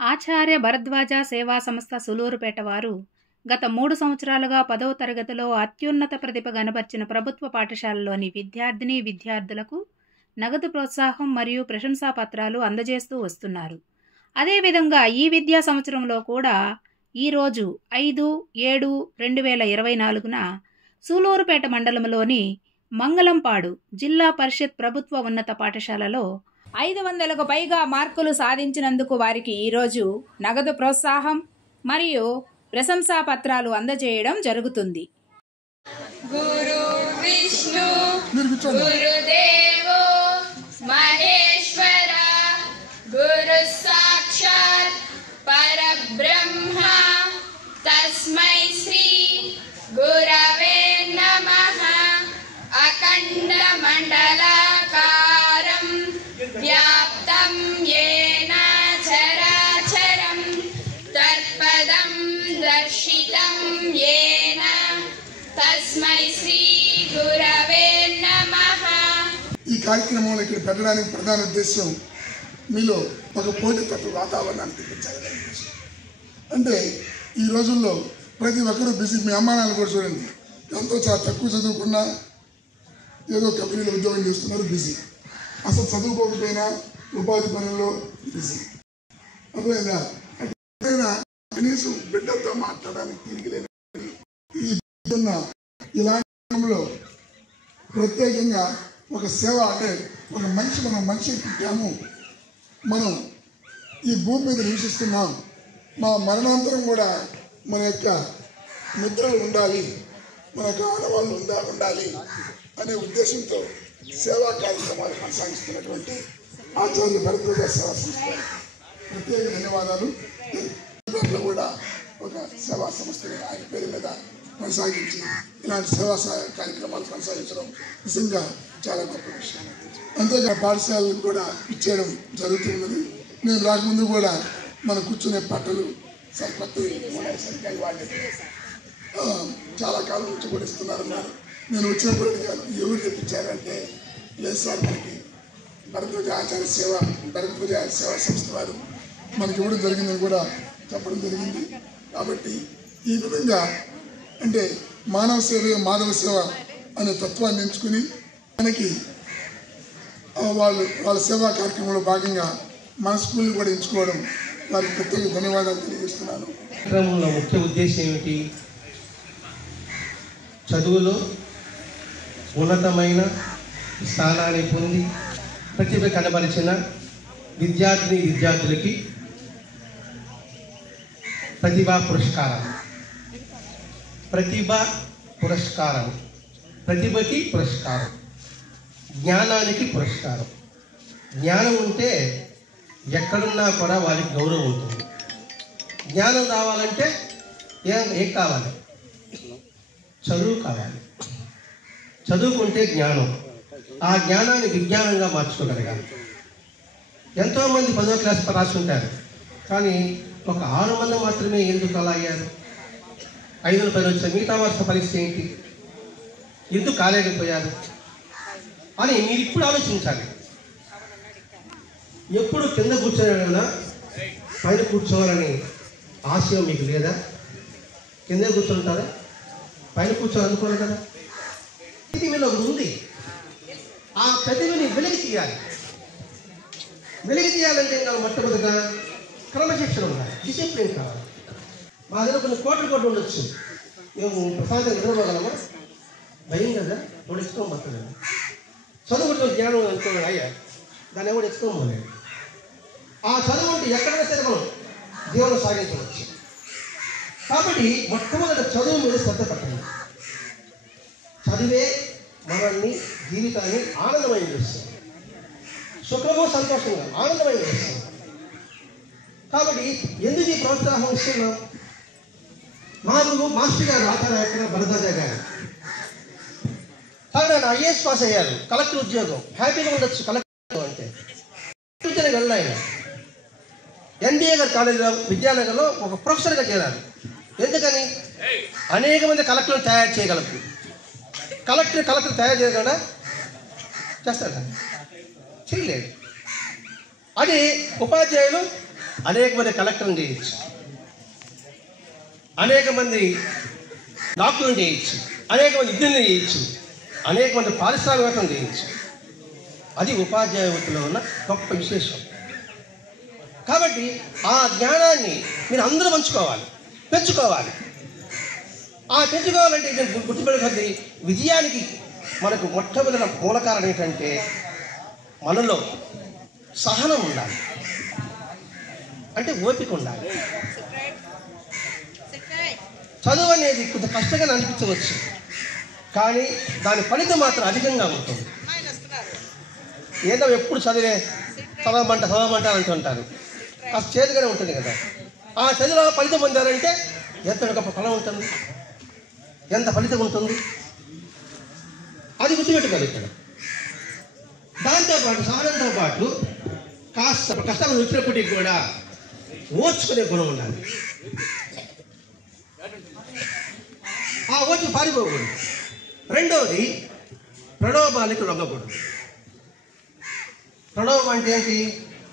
ఆచార్య భరద్వాజ సేవా సంస్థ సులూరుపేట వారు గత 3 సంవత్సరాలుగా 10వ తరగతిలో అత్యున్నత ప్రతిభ కనబర్చిన ప్రభుత్వ పాఠశాలలోని విద్యార్థులకు నగదు ప్రోత్సాహం మరియు ప్రశంసా పత్రాలు అందజేస్తూ వస్తున్నారు. అదేవిధంగా ఈ విద్యా సంవత్సరంలో కూడా ఈరోజు 5/7/2024న సూలూరుపేట మండలంలోని మంగళంపాడు జిల్లా పరిషత్ ప్రభుత్వ ఉన్నత పాఠశాలలో 500కు పైగా మార్కులు సాధించినందుకు వారికి ఈరోజు నగదు ప్రోత్సాహం మరియు ప్రశంసా పత్రాలు అందజేయడం జరుగుతుంది. గురు విష్ణు గురుదేవో మహేశ్వర గురు సాక్షాత్ పరబ్రహ్మ తస్మై శ్రీ గురవే నమః. అఖండ మండలాకారం వ్యాప్తం యేన చరాచరం తర్పదం దర్శితం యేన తస్మై శ్రీ గురవే నమః. ఈ కార్యక్రమంలో ఇక్కడ పెట్టడానికి ప్రధాన ఉద్దేశం మీలో ఒక పోటీతత్వ వాతావరణాన్ని కల్పించాలి. అంటే ఈ రోజుల్లో ప్రతి ఒక్కరూ బిజీ. మీ అమ్మానాలు కూడా చూడండి, ఎంతో చాలా తక్కువ చదువుకున్నా ఏదో కంపెనీలో ఉద్యోగం చేస్తున్నారు, బిజీ. అసలు చదువుకోకపోయినా ఉపాధి పనుల్లో బిజీ. అర్థమైందా? కనీసం బిడ్డలతో మాట్లాడడానికి తిరిగి లేదు. ఇలాంటి సమయంలో ప్రత్యేకంగా ఒక సేవ, అంటే ఒక మనం మనిషి పుట్టాము, మనం ఈ భూమి మీద నివసిస్తున్నాం, మా మరణాంతరం కూడా మన యొక్క మిత్రులు ఉండాలి, మన యొక్క ఆడవాళ్ళు ఉండాలి అనే ఉద్దేశంతో సేవా కార్యక్రమాలు కొనసాగిస్తున్నటువంటి ఆచార్య భరద్వాజ సేవా సంస్థ ప్రత్యేక ధన్యవాదాలు. కూడా ఒక సేవా సంస్థని ఆయన పేరు మీద కొనసాగించి ఇలాంటి సేవా కార్యక్రమాలు కొనసాగించడం నిజంగా చాలా గొప్ప విషయం. అంతేగా పాఠశాలలకు కూడా ఇచ్చేయడం జరుగుతున్నది. నేను రాకముందు కూడా మనం కూర్చునే పట్టలు సరికొత్తవి సరిగ్గా వాళ్ళు చాలా కాలం నుంచి కూడా ఇస్తున్నారన్నారు. నేను వచ్చినప్పుడు ఎవరు తెప్పించారంటే, లేదు సార్, మనకి భరద్వాజ సేవా సంస్థ వారు మనకి ఇవ్వడం జరిగిందని కూడా చెప్పడం జరిగింది. కాబట్టి ఈ విధంగా అంటే మానవ సేవ మాధవ సేవ అనే తత్వాన్ని ఎంచుకుని మనకి వాళ్ళ సేవా కార్యక్రమంలో భాగంగా మన స్కూల్ని కూడా ఎంచుకోవడం వారికి ప్రత్యేక ధన్యవాదాలు తెలియజేస్తున్నాను. కార్యక్రమంలో ముఖ్య ఉద్దేశం ఏమిటి? చదువులో ఉన్నతమైన స్థానాన్ని పొంది ప్రతిభ కనబరిచిన విద్యార్థులకి ప్రతిభా పురస్కారం. ప్రతిభకి పురస్కారం, జ్ఞానానికి పురస్కారం. జ్ఞానం ఉంటే ఎక్కడున్నా కూడా వారికి గౌరవం ఉంటుంది. జ్ఞానం రావాలంటే ఏం కావాలి? చదువు కావాలి. చదువుకుంటే జ్ఞానం, ఆ జ్ఞానాన్ని విజ్ఞానంగా మార్చుకోగలగాలి. ఎంతోమంది 10వ క్లాస్ రాసి ఉంటారు, కానీ ఒక 6 మంది మాత్రమే ఎందుకు అలా అయ్యారు? 5 పైన వచ్చే మిగతా వర్ష పరిస్థితి ఏంటి? ఎందుకు కాలేకపోయారు అని మీరు ఇప్పుడు ఆలోచించాలి. ఎప్పుడు కింద కూర్చోవాలన్నా పైన కూర్చోవాలని ఆశయం మీకు లేదా? కింద కూర్చుంటారా? పైన కూర్చోవాలనుకోరు కదా. ఇది మీలో ఉంది. ఆ ప్రతిభని వెలికి తీయాలి. వెలికి తీయాలంటే మొట్టమొదటిగా క్రమశిక్షణ ఉండాలి, డిసిప్లిన్ కావాలి. మా దగ్గర కొన్ని కోట్లు ఉండొచ్చు, మేము ప్రశాంతంగా నిద్రపోగలమా? భయం కదా, వాడు ఎత్తుకోబోతున్నాడు. చదువుకుంటున్న జ్ఞానం అనుకోవాలి, అయ్యా దాన్ని ఎవడు ఎత్తుకోబోలేదు. ఆ చదువు అంటే ఎక్కడైనా సరే మనం జీవనం సాగించవచ్చు. కాబట్టి మొట్టమొదటి చదువు మీద శ్రద్ధ పెట్టండి. చదివే మనల్ని, జీవితాన్ని ఆనందమయం చేస్తుంది. సుఖము సంతోషంగా ఆనందమయం చేస్తుంది. కాబట్టి ఎందుకు ఈ ప్రోత్సాహం ఇస్తున్నాం? మాస్టర్ గారు ఆచార్య భరద్వాజ గారు ఆయన IAS పాస్ అయ్యారు, కలెక్టర్ ఉద్యోగం, హ్యాపీగా ఉండొచ్చు. కలెక్టర్ అంటే ఉద్యోగం వెళ్ళి ఆయన NDA గారు కాలేజీలో విద్యానగర్లో ఒక ప్రొఫెసర్గా చేరారు. ఎందుకని? అనేక మంది కలెక్టర్లు తయారు చేయగలరు. కలెక్టర్ తయారు చేయగలరా? చేస్తాడా? చేయలేదు. అది ఉపాధ్యాయులు అనేక మంది కలెక్టర్ని చేయొచ్చు, అనేక మంది డాక్టర్లను చేయొచ్చు, అనేక మంది విద్యుల్ని చేయొచ్చు, అనేక మంది పారిశ్రామికవేత్తలను చేయొచ్చు. అది ఉపాధ్యాయ వృత్తిలో ఉన్న గొప్ప విశేషం. కాబట్టి ఆ జ్ఞానాన్ని మీరు అందరూ పెంచుకోవాలి. ఆ పెంచుకోవాలంటే నేను గుర్తుపెట్టుకోండి, విజయానికి మనకు మొట్టమొదటి మూల కారణం ఏంటంటే మనలో సహనం ఉండాలి, అంటే ఓపిక ఉండాలి. చదువు అనేది కొంత కష్టంగా అనిపించవచ్చు, కానీ దాని ఫలితం మాత్రం అధికంగా ఉంటుంది. ఏదో ఎప్పుడు చదవమంట అంటుంటారు, కాస్త చేతిగానే ఉంటుంది కదా. ఆ చదువులో ఫలితం పొందారంటే ఎంత గొప్ప ఫలం ఉంటుంది, ఎంత ఫలితం ఉంటుంది, అది గుర్తుపెట్టుకోవాలి. ఇక్కడ దాంతోపాటు సహనంతో పాటు కాస్త కష్టాలు వచ్చినప్పటికీ కూడా ఓర్చుకునే గుణం ఉండాలి. ఆ ఓర్చు పారిపోకూడదు. రెండవది, ప్రలోభానికి లొంగకూడదు. ప్రలోభం అంటే ఏంటి?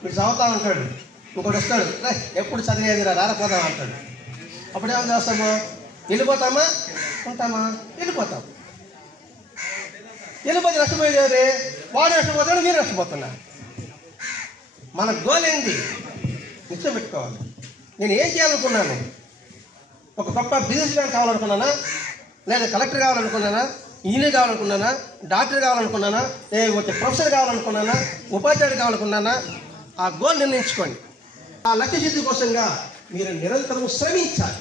మీరు చదువుతా ఉంటాడు, ఇంకోటి వస్తాడు, ఎప్పుడు చదివేది రారపోతాం అంటాడు. అప్పుడేమో చేస్తాము? వెళ్ళిపోతామా? ఉంటామా? వెళ్ళిపోతాం. వెళ్ళిపోతే నష్టపోయేది వాడు నష్టపోతాడు, మీరు నష్టపోతున్నారు. మన గోల్ ఏంటి? నిశ్చయం పెట్టుకోవాలి. నేను ఏం చేయాలనుకున్నాను? ఒక గొప్ప బిజినెస్ మ్యాన్ కావాలనుకున్నానా, లేదా కలెక్టర్ కావాలనుకున్నానా, ఇంజనీర్ కావాలనుకున్నానా, డాక్టర్ కావాలనుకున్నానా, లేకపోతే ప్రొఫెసర్ కావాలనుకున్నానా, ఉపాధ్యాయుడు కావాలనుకున్నానా? ఆ గోల్ నిర్ణయించుకోండి. ఆ లక్ష్య సిద్ధి కోసంగా మీరు నిరంతరం శ్రమించాలి.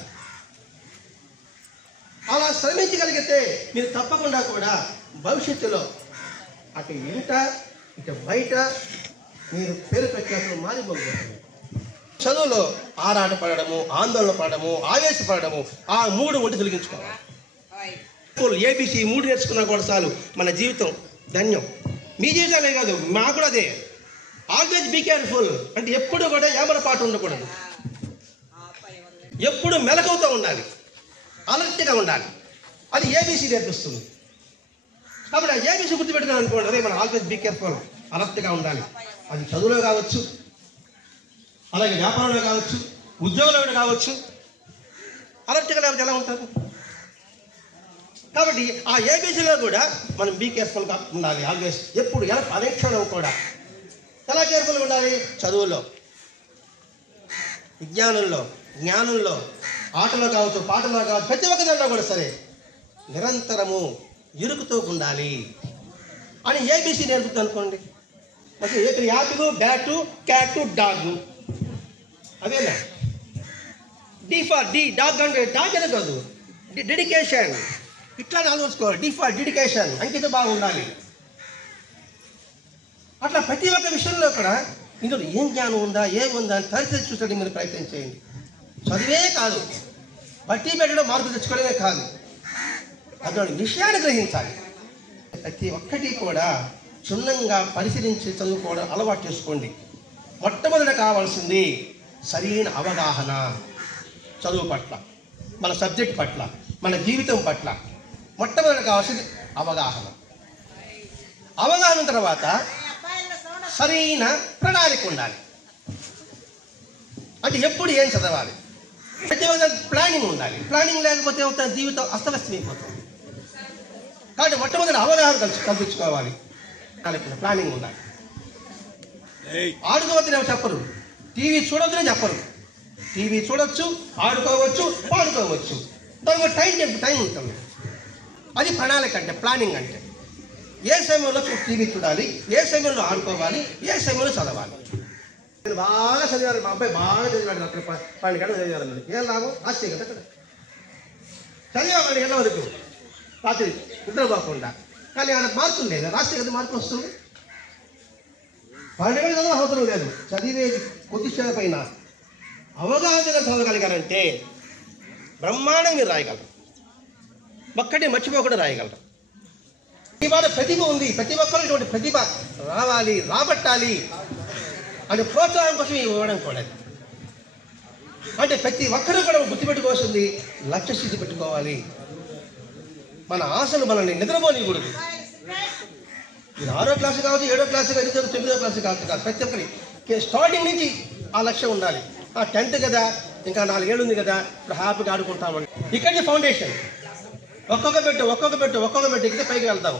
అలా శ్రమించగలిగితే మీరు తప్పకుండా కూడా భవిష్యత్తులో అటు ఇంట ఇటు బయట మీరు పేరు ప్రఖ్యాతులు మారిపోతారు. చదువులో ఆరాటపడము, ఆందోళన పడము, ఆవేశపడము, ఆ 3 ఒంటి తొలగించుకోవాలి. ఏబిసి 3 నేర్చుకున్నా కూడా చాలు, మన జీవితం ధన్యం. మీ జీవితాలే కాదు, మాకు కూడా అదే. ఆల్వేజ్ బీ కేర్ఫుల్ అంటే ఎప్పుడు కూడా ఏమరపాటు ఉండకూడదు, ఎప్పుడు మెలకువతో ఉండాలి, అలర్ట్గా ఉండాలి. అది ఏబిసి నేర్పిస్తుంది. కాబట్టి ఆ ఏబిసి గుర్తుపెట్టుకుని అనుకోండి, అదే మనం ఆల్వేజ్ బీ కేర్ఫుల్, అలర్ట్గా ఉండాలి. అది చదువులో కావచ్చు, అలాగే వ్యాపారంలో కావచ్చు, ఉద్యోగంలో కావచ్చు. అలర్ట్గా లేకపోతే ఎలా ఉంటారు? కాబట్టి ఆ ఏబిసిలో కూడా మనం బీ కేర్ఫుల్గా ఉండాలి. ఆల్వేస్ ఎప్పుడు ఎలా పరీక్షలో కూడా ఎలా కేర్ఫుల్గా ఉండాలి? చదువులో, విజ్ఞానంలో, జ్ఞానంలో, ఆటలో కావచ్చు, పాటలో కావచ్చు, ప్రతి ఒక్క దాంట్లో కూడా సరే నిరంతరము ఇరుకుతూ ఉండాలి అని ఏబిసి నేర్పుతుంది అనుకోండి. అంటే ఇక్కడ యాపిల్, బ్యాటు, క్యాటు, డాగు, అవేనా? డి ఫర్ డి, డాగ్ అంటే డాగ్ అనే కాదు, డెడికేషన్. ఇట్లా ఆలోచించుకోవాలి. డి ఫర్ డెడికేషన్, అంకిత బాగా ఉండాలి. అట్లా ప్రతి ఒక్క విషయంలో కూడా ఇందులో ఏం జ్ఞానం ఉందా, ఏముందా అని తరచు చూసడానికి మీరు ప్రయత్నం చేయండి. చదివే కాదు, బట్టి పెట్టడం, మార్కులు తెచ్చుకోవడమే కాదు, అటువంటి విషయాన్ని గ్రహించాలి. ప్రతి ఒక్కటి కూడా క్షుణ్ణంగా పరిశీలించి చదువుకోవడం అలవాటు చేసుకోండి. మొట్టమొదట కావాల్సింది సరైన అవగాహన. చదువు పట్ల, మన సబ్జెక్ట్ పట్ల, మన జీవితం పట్ల మొట్టమొదట కావాల్సింది అవగాహన. అవగాహన తర్వాత సరైన ప్రణాళిక ఉండాలి. అంటే ఎప్పుడు ఏం చదవాలి, ప్రతి ఒక్క ప్లానింగ్ ఉండాలి. ప్లానింగ్ లేకపోతే జీవితం అస్తవ్యస్తమైపోతుంది. కాబట్టి మొట్టమొదటి అవగాహన కల్పించుకోవాలి, ప్లానింగ్ ఉండాలి. ఆడుకోవద్దునే చెప్పరు, టీవీ చూడొద్దునే చెప్పరు. టీవీ చూడొచ్చు, ఆడుకోవచ్చు, పాడుకోవచ్చు, దానికి టైం ఉంటుంది. అది ప్రణాళిక అంటే, ప్లానింగ్ అంటే. ఏ సమయంలో టీవీ చూడాలి, ఏ సమయంలో ఆడుకోవాలి, ఏ సమయంలో చదవాలి. నేను బాగా చదివాను, మా అబ్బాయి బాగా చదివాడు, అక్కడ 12 గంటలు చదివాను. ఏం లాభం? ఆస్తి కదా అక్కడ చదివా 12 గంటల వరకు రాత్రి నిద్రపోకుండా. కానీ ఆయన మార్కులు లేదు, రాస్తే కదా మార్కులు వస్తుంది. 12 గంటలు చదవ అవసరం లేదు, చదివేది కొద్దిసేపు పైన అవగాహన చదవగలిగారంటే బ్రహ్మాండంగా మీరు రాయగలరు. ఒక్కటి మర్చిపోకుండా రాయగలరు. ఇవాళ ప్రతిభ ఉంది, ప్రతి ఒక్కరు ఇటువంటి ప్రతిభ రావాలి, రాబట్టాలి అంటే ప్రోత్సాహం కోసం ఇవ్వడం కూడా. అంటే ప్రతి ఒక్కరూ కూడా గుర్తుపెట్టుకోవాల్సింది లక్ష్య స్థితి పెట్టుకోవాలి. మన ఆశలు మనల్ని నిద్రపోనివ్వకూడదు. ఇది 6వ క్లాసు కావచ్చు, 7వ క్లాసు కావచ్చు, 9వ క్లాసు కావచ్చు, ప్రతి ఒక్కరి స్టార్టింగ్ నుంచి ఆ లక్ష్యం ఉండాలి. 10th కదా, ఇంకా 4 ఏళ్ళు ఉంది కదా, ఇప్పుడు హ్యాపీగా ఆడుకుంటామండి. ఇక్కడి ఫౌండేషన్ ఒక్కొక్క పెట్టు ఎక్కితే పైకి వెళ్తాం.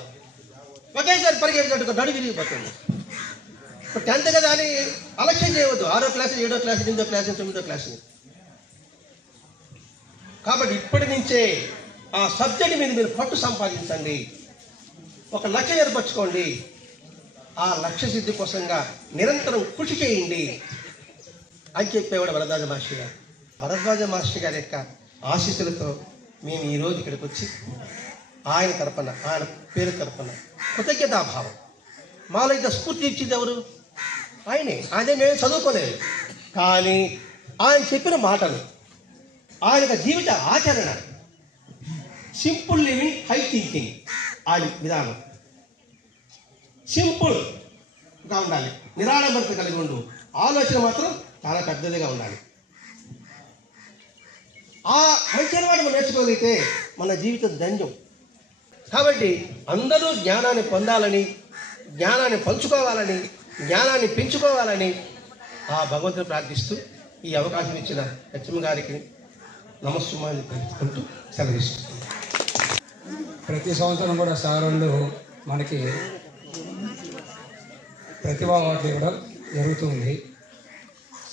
ఒకేసారి పరిగెత్తినట్టు నడు విరిగిపోతుంది. ఇప్పుడు 10th కదా అని అలక్ష్యం చేయవద్దు. 6వ క్లాసు, 7వ క్లాసు, 8వ క్లాసు, 9వ క్లాసుని. కాబట్టి ఇప్పటి నుంచే ఆ సబ్జెక్ట్ మీద మీరు పట్టు సంపాదించండి. ఒక లక్ష్యం ఏర్పరచుకోండి. ఆ లక్ష్య సిద్ధి కోసంగా నిరంతరం కృషి చేయండి అని చెప్పేవాడు భరద్వాజ మాస్టర్ గారు. భరద్వాజ మాస్టర్ గారి యొక్క ఆశీస్సులతో మేము ఈరోజు ఇక్కడికి వచ్చి ఆయన తరపున, ఆయన పేరు తరపున కృతజ్ఞతాభావం. మాలో ఇంత స్ఫూర్తి ఇచ్చింది ఎవరు? ఆయనే. అదే మేము చదువుకోలేదు, కానీ ఆయన చెప్పిన మాటలు, ఆయన యొక్క జీవిత ఆచరణ, సింపుల్ లివింగ్, హై థింకింగ్, ఆయన విధానం సింపుల్గా ఉండాలి, నిరాడంబరత కలిగి ఉండు, ఆలోచన మాత్రం చాలా పెద్దదిగా ఉండాలి. ఆ మంచి అలవాటు నేర్చుకోగలిగితే మన జీవితం ధన్యం. కాబట్టి అందరూ జ్ఞానాన్ని పొందాలని, జ్ఞానాన్ని పంచుకోవాలని, జ్ఞానాన్ని పెంచుకోవాలని ఆ భగవంతుని ప్రార్థిస్తూ ఈ అవకాశం ఇచ్చిన హెచ్ఎం గారికి నమస్సుమాన్ని తెలుపుకుంటూ సెలవిస్తున్నాను. ప్రతి సంవత్సరం కూడా సారోళ్ళు మనకి ప్రతిభా అవార్డు ఇవ్వడం జరుగుతుంది.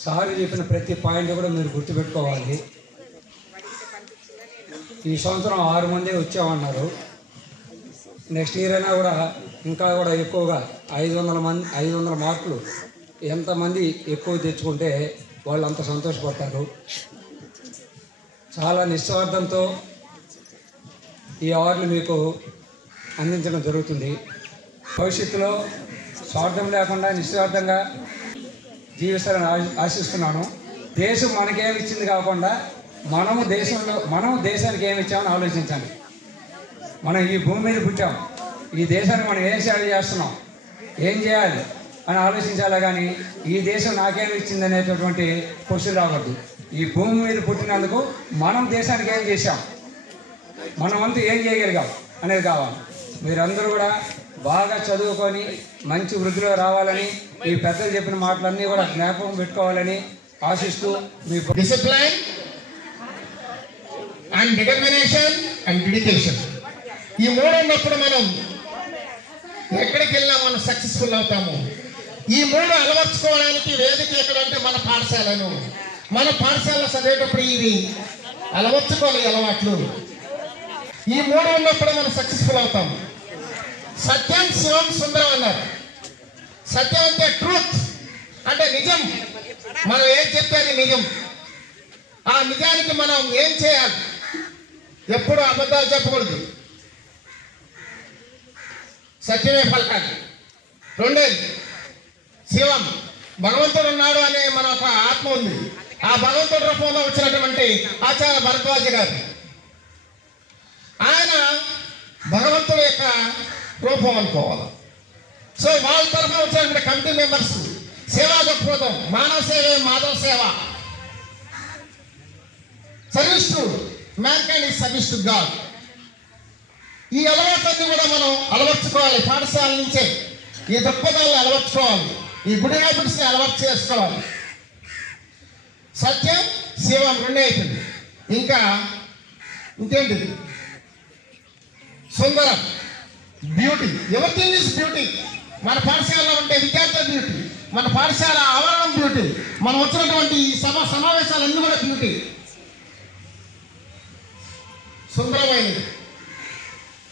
సార్ చెప్పిన ప్రతి పాయింట్ కూడా మీరు గుర్తుపెట్టుకోవాలి. ఈ సంవత్సరం 6 మంది వచ్చామన్నారు. నెక్స్ట్ ఇయర్ అయినా కూడా ఇంకా కూడా ఎక్కువగా 500 మార్కులు ఎంతమంది ఎక్కువ తెచ్చుకుంటే వాళ్ళు అంత సంతోషపడతారు. చాలా నిస్వార్థంతో ఈ అవార్డులు మీకు అందించడం జరుగుతుంది. భవిష్యత్తులో స్వార్థం లేకుండా నిస్వార్థంగా జీవిస్తారని ఆశిస్తున్నాను. దేశం మనకేమి ఇచ్చింది కాకుండా మనము దేశానికి ఏమి ఇచ్చామని ఆలోచించాలి. మనం ఈ భూమి మీద పుట్టాం, ఈ దేశానికి మనం ఏం సేవ చేస్తున్నాం, ఏం చేయాలి అని ఆలోచించాలి. కానీ ఈ దేశం నాకేమి ఇచ్చింది అనేటటువంటి క్వశ్చన్ రావద్దు. ఈ భూమి మీద పుట్టినందుకు మనం దేశానికి ఏం చేశాం, మనమంతా ఏం చేయగలిగాం అనేది కావాలి. మీరందరూ కూడా బాగా చదువుకొని మంచి వృద్ధిలో రావాలని, ఈ పెద్దలు చెప్పిన మాటలన్నీ కూడా జ్ఞాపకం పెట్టుకోవాలని ఆశిస్తూ మీ discipline and determination and dedication, ఈ 3 ఉన్నప్పుడు మనం ఎక్కడికి వెళ్ళినా మనం సక్సెస్ఫుల్ అవుతాము. ఈ 3 అలవర్చుకోవడానికి వేదిక ఎక్కడంటే మన పాఠశాలలో చదివేటప్పుడు ఇవి అలవర్చుకోవాలి అలవాట్లు. ఈ 3 ఉన్నప్పుడు మనం సక్సెస్ఫుల్ అవుతాము. సత్యం, శివం, సుందరం అన్నారు. సత్యం అంటే ట్రూత్, అంటే నిజం. మనం ఏం చెప్తే అది నిజం. ఆ నిజానికి మనం ఏం చేయాలి? ఎప్పుడు అబద్ధాలు చెప్పకూడదు, సత్యమే పలకాలి. 2ది శివం, భగవంతుడు ఉన్నాడు అనే మన ఒక ఆత్మ ఉంది. ఆ భగవంతుడి రూపంలో వచ్చినటువంటి ఆచార్య భరద్వాజ గారు, ఆయన భగవంతుడి యొక్క రూపం అనుకోవాలి. సో వాళ్ళ తరఫున వచ్చినటువంటి కమిటీ మెంబర్స్ సేవా దృక్పథం, మానవ సేవే మాధవ సేవ, service to mankind is service to God. ఈ అలవాట్లన్నీ కూడా మనం అలవర్చుకోవాలి. పాఠశాల నుంచే ఈ దృక్పథాలను అలవర్చుకోవాలి, ఈ గుడ్ హ్యాబిట్స్ని అలవాటు చేసుకోవాలి. సత్యం, శివం 2 అయిపోయింది. ఇంకా ఇంకేంటిది? సుందరం, బ్యూటీ. Everything is beauty. మన పాఠశాలలో ఉంటే విద్యార్థుల బ్యూటీ, మన పాఠశాల ఆవరణం బ్యూటీ, మనం వచ్చినటువంటి ఈ సమావేశాలన్నీ కూడా బ్యూటీ, సుందరమైనది.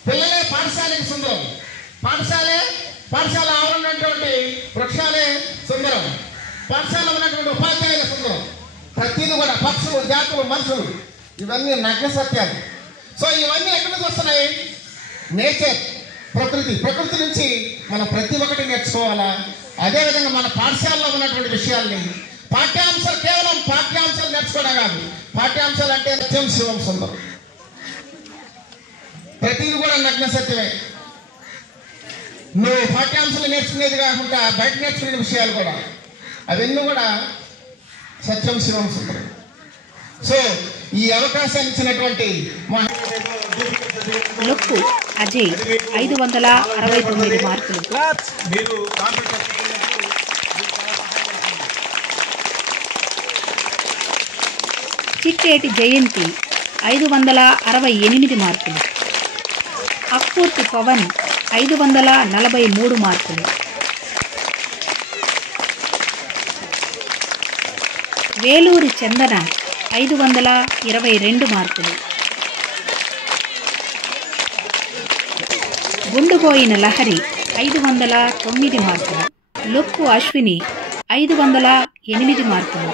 పిల్లలే పాఠశాలకి సుందరం, పాఠశాల ఆవరణ ఉన్నటువంటి వృక్షాలే సుందరం, పాఠశాలలో ఉన్నటువంటి ఉపాధ్యాయుల సుందరం. ప్రతిదీ కూడా పక్షులు, జాతులు, మనుషులు, ఇవన్నీ నగ్న సత్యాలు. సో ఇవన్నీ ఎక్కడి నుంచి వస్తున్నాయి? నేచర్, ప్రకృతి నుంచి మనం ప్రతి ఒక్కటి నేర్చుకోవాలా. అదేవిధంగా మన పాఠశాలలో ఉన్నటువంటి విషయాల్ని కేవలం పాఠ్యాంశాలు నేర్చుకోవడం కాదు. పాఠ్యాంశాలు అంటే సత్యం, శివం, సుందరం, ప్రతిదీ కూడా నగ్న సత్యమే. నువ్వు పాఠ్యాంశాలు నేర్చుకునేది కాకుండా బయట నేర్చుకునే విషయాలు కూడా అవన్నీ కూడా సత్యం, శివం, సుందరం. సో ఈ అవకాశాన్ని ఇచ్చినటువంటి నొక్కు అజయ్ 569 మార్కులు. మీరు చిట్టేటి జయంతి 568 మార్కులు. అక్కుర్తి పవన్ 543 మార్కులు. వేలూరి చందన 522 మార్కులు. గుండుపోయిన లహరి 509 మార్కులు. లుక్కు అశ్విని 508 మార్కులు.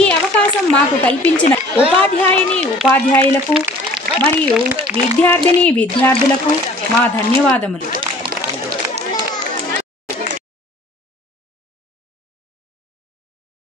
ఈ అవకాశం మాకు కల్పించిన ఉపాధ్యాయులకు మరియు విద్యార్థినులకు మా ధన్యవాదములు.